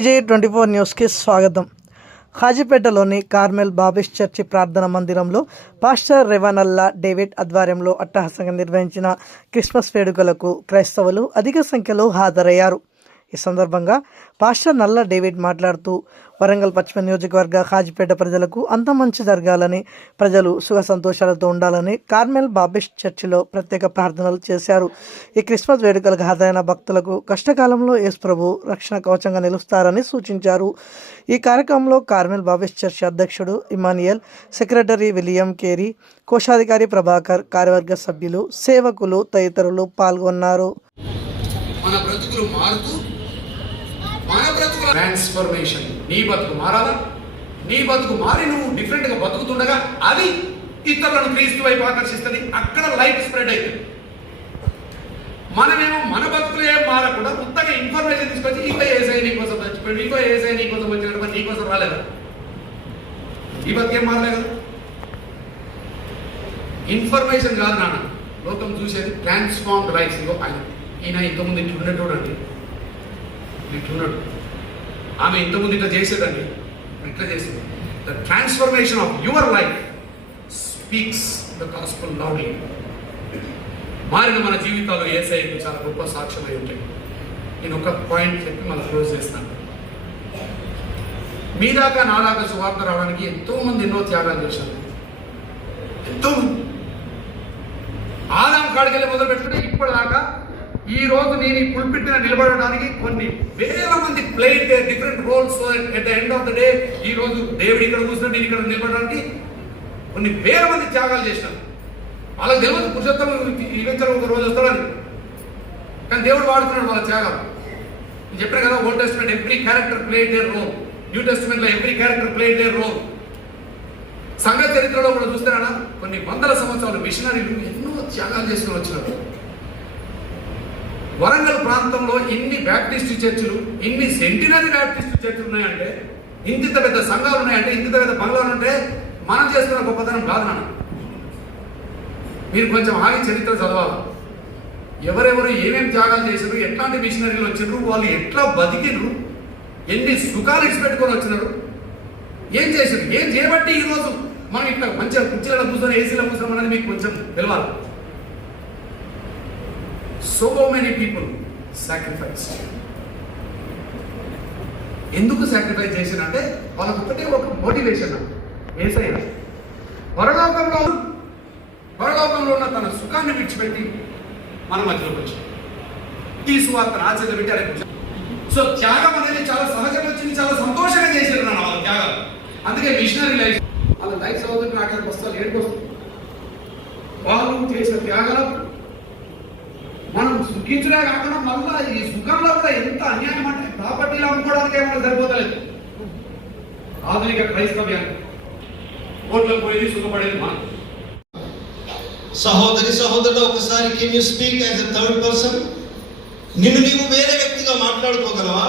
TJ24 న్యూస్కి స్వాగతం. హాజీపేటలోని Carmel Baptist church ప్రార్థనా మందిరంలో పాస్టర్ రెవనల్లా డేవిడ్ ఆధ్వర్యంలో అట్టహాసంగా నిర్వహించిన క్రిస్మస్ వేడుకలకు క్రైస్తవులు అధిక సంఖ్యలో హాజరయ్యారు. ఈ సందర్భంగా పాస్టర్ నల్ల డేవిడ్ మాట్లాడుతూ వరంగల్ పశ్చిమ నియోజకవర్గ హాజీపేట ప్రజలకు అంత మంచి జరగాలని, ప్రజలు సుఖ సంతోషాలతో ఉండాలని కార్మెల్ బాప్టిస్ట్ చర్చిలో ప్రత్యేక ప్రార్థనలు చేశారు. ఈ క్రిస్మస్ వేడుకలకు హాజరైన భక్తులకు కష్టకాలంలో యేసు ప్రభు రక్షణ కవచంగా నిలుస్తారని సూచించారు. ఈ కార్యక్రమంలో కార్మెల్ బాప్టిస్ట్ చర్చి అధ్యక్షుడు ఇమానియల్, సెక్రటరీ విలియం కేరీ, కోశాధికారి ప్రభాకర్, కార్యవర్గ సభ్యులు, సేవకులు తదితరులు పాల్గొన్నారు. మన బ్రతుకులు మారుతూ మన బ్రతుకుల ట్రాన్స్ఫర్మేషన్, నీ బతుకు మారాలా, నీ బతుకు మారి నువ్వు డిఫరెంట్గా బతుకుతుండగా అది ఇతరులను క్రీస్తు వైపు ఆకర్షిస్తుంది. అక్కడ లైఫ్ స్ప్రెడ్ అవుతుంది. మనమేమో మన బతుకులు ఏం మారకుండా కొత్తగా ఇన్ఫర్మేషన్ తీసుకొచ్చి ఇంకో ఏసఐ నీకోసం చచ్చిపోయాడు, ఇంకో ఏసఐ నీకోసం వచ్చినట్టు మరి నీకోసం రాలేదా? ఈ బతుకేం మారలేదు కదా. ఇన్ఫర్మేషన్ కాదు నాన్న లోకం చూసేది, ట్రాన్స్ఫార్మ్డ్ లైఫ్. ఈయన ఇంతకుముందు ఇట్లా ఉండేటోడు అండి, ఇట్లున్నాడు. ఆమె ఇంతకుముందు ఇట్లా చేసేదండి, ఇట్లా చేసేది. The transformation of your life speaks the gospel loudly. మారిన మన జీవితాలు యేసయ్యకు చాలా గొప్ప సాక్ష్యమై ఉంటాయి. నేను ఒక పాయింట్ చెప్పి మళ్ళీ క్లోజ్ చేస్తాను. మీ దాకా నా దాకా సువార్త రావడానికి ఎంతోమంది ఎన్నో త్యాగాలు చేశారు. ఎంతోమంది ఆదాం కాడికెళ్ళి మొదలు పెట్టుకుంటే ఇప్పటిదాకా ఈ రోజు నేను ఈ పుల్పిట్ మీద నిలబడడానికి కొన్ని వేల మంది played different roles. At the end of the day ఈ రోజు దేవుడు ఇక్కడ కూర్చుని నేను ఇక్కడ నిలబడడానికి కొన్ని వేల మంది త్యాగాలు చేశాను. వాళ్ళకి తెలియదు పురుషోత్తమ ఈవెంచర్ ఒక రోజు వస్తాడని, కానీ దేవుడు వాడుతున్నాడు వాళ్ళ త్యాగాలు. నేను చెప్పాను కదా, old testament every character played their role, new testament లో every character played their role. సంఘ చరిత్రలో కూడా చూస్తున్నాడా కొన్ని వందల సంవత్సరాలు మిషనరీలు ఎన్నో త్యాగాలు చేసుకుని వచ్చినారు. వరంగల్ ప్రాంతంలో ఇన్ని బ్యాప్టిస్ట్ చర్చిలు, ఇన్ని సెంటినరీ బ్యాప్టిస్ట్ చర్చిలు ఉన్నాయంటే, ఇంత పెద్ద సంఘాలు ఉన్నాయంటే, ఇంత పెద్ద బంగ్లాలు ఉంటే మనం చేసుకున్న గొప్పతనం కాదు నాన్న. మీరు కొంచెం ఆగి చరిత్ర చదవాలి. ఎవరెవరు ఏమేమి త్యాగాలు చేశారు, ఎట్లాంటి మిషనరీలు వచ్చినారు, వాళ్ళు ఎట్లా బతికినరు, ఎన్ని సుఖాలు ఇచ్చిపెట్టుకొని వచ్చినారు, ఏం చేశారు, ఏం చేయబట్టి ఈరోజు మనం ఇట్లా మంచిగా కుర్చీలలో కూర్చొని ఏసీలో కూర్చొని అనేది మీకు కొంచెం తెలవాలి. So many people sacrificed. ఎందుకు సాక్రిఫైస్ చేశారంటే వాళ్ళకు ఒకటే ఒక మోటివేషన్, యేసయ్య పరలోకంలో ఉన్న తన సుఖాన్ని విడిచిపెట్టి మన మధ్యలోకి వచ్చాడు. ఈ సువార్తను ఆచరణ పెట్టారు. సో త్యాగం అనేది చాలా సహజంగా వచ్చింది, చాలా సంతోషంగా చేశారు నాన్న వాళ్ళ త్యాగాలు. అందుకే మిషనరీ లైఫ్ వాళ్ళ లైఫ్ చదువుతున్న అక్కడికి వస్తారు, ఏడుకు వస్తారు. వాళ్ళు చేసిన త్యాగాలు మనం సుఖించడే కాకుండా మళ్ళా ఈ సుఖంలో కూడా ఎంత అన్యాయం అంటే ప్రాపర్టీలు అమ్ముకోవడానికి ఏమైనా సరిపోతలేదు. ఆధునిక క్రైస్తవ్యాన్ని కోట్లకు పోయేది, సుఖపడేది మనం. సహోదరుడు ఒకసారి can you speak as a third person? నిన్ను నీవు వేరే వ్యక్తిగా మాట్లాడుకోగలవా?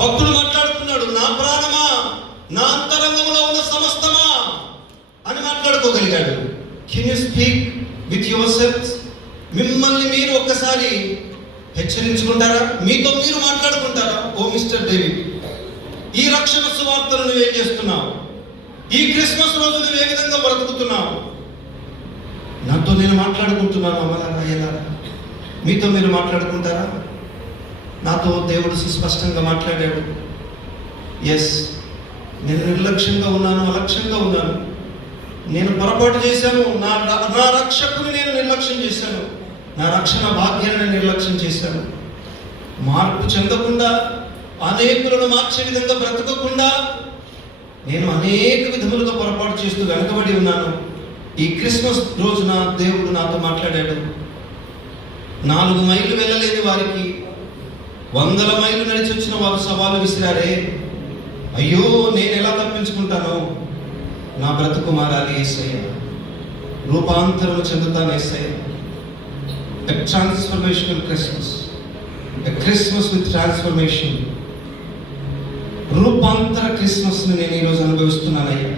భక్తుడు మాట్లాడుతున్నాడు, నా ప్రాణమా, నా అంతరంగంలో ఉన్న సమస్తమా అని మాట్లాడుకోగలిగాడు. Can you speak with yourself? మిమ్మల్ని మీరు ఒక్కసారి హెచ్చరించుకుంటారా? మీతో మీరు మాట్లాడుకుంటారా? ఓ మిస్టర్ డేవిడ్, ఈ రక్షణ సువార్తను నువ్వేం చేస్తున్నావు? ఈ క్రిస్మస్ రోజు నువ్వు ఏ విధంగా బ్రతుకుతున్నావు? నాతో నేను మాట్లాడుకుంటున్నాను అమ్మలారా, అయ్యలారా, మీతో మీరు మాట్లాడుకుంటారా? నాతో దేవుడు సుస్పష్టంగా మాట్లాడాడు. ఎస్, నేను నిర్లక్ష్యంగా ఉన్నాను, అలక్ష్యంగా ఉన్నాను, నేను పొరపాటు చేశాను, నా రక్షకుని నేను నిర్లక్ష్యం చేశాను, నా రక్షణ భాగ్యాన్ని నిర్లక్ష్యం చేశాను. మార్పు చెందకుండా, అనేకులను మార్చే విధంగా బ్రతకకుండా నేను అనేక విధములుగా పొరపాటు చేస్తూ వెనకబడి ఉన్నాను. ఈ క్రిస్మస్ రోజున దేవుడు నాతో మాట్లాడాడు. 4 మైళ్ళు వెళ్ళలేని వారికి 100 మైళ్ళు నడిచి వచ్చిన వారు సవాలు విసిరారే, అయ్యో నేను ఎలా తప్పించుకుంటాను? నా బ్రతుకు మారాలి యేసయ్య, రూపాంతరం చెందుతాను యేసయ్య. A transformational Christmas, a Christmas with transformation. రూపాంతర క్రిస్మస్ని నేను ఈరోజు అనుభవిస్తున్నానయ్యా.